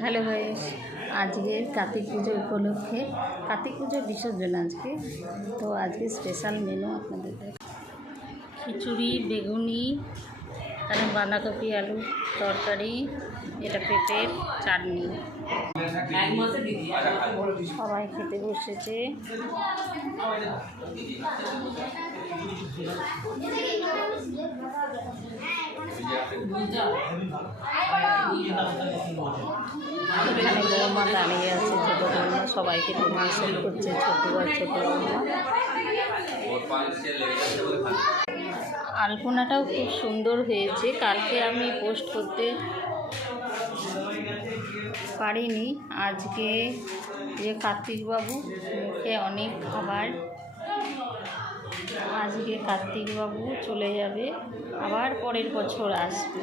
Hello guys, আজকে কার্তিক পুজো উপলক্ষে কার্তিক পুজোর বিসর্জন আজকে। তো আজকে স্পেশাল মেনু আপনাদের খিচুড়ি, বেগুনি, তাহলে বাঁধাকপি আলু তরকারি, এটা পেঁপের চাটনি। সবাই খেতে বসেছে। এখানে বৌমা দাঁড়িয়ে আছে, ছোটো বৌমা সবাইকে পরিবেশন করছে। ছোটো বৌমা আলপনাটাও খুব সুন্দর হয়েছে। কালকে আমি পোস্ট করতে পারিনি। আজকে যে কার্তিকবাবু মুখে অনেক খাবার, আজকে কার্তিকবাবু চলে যাবে, আবার পরের বছর আসবে।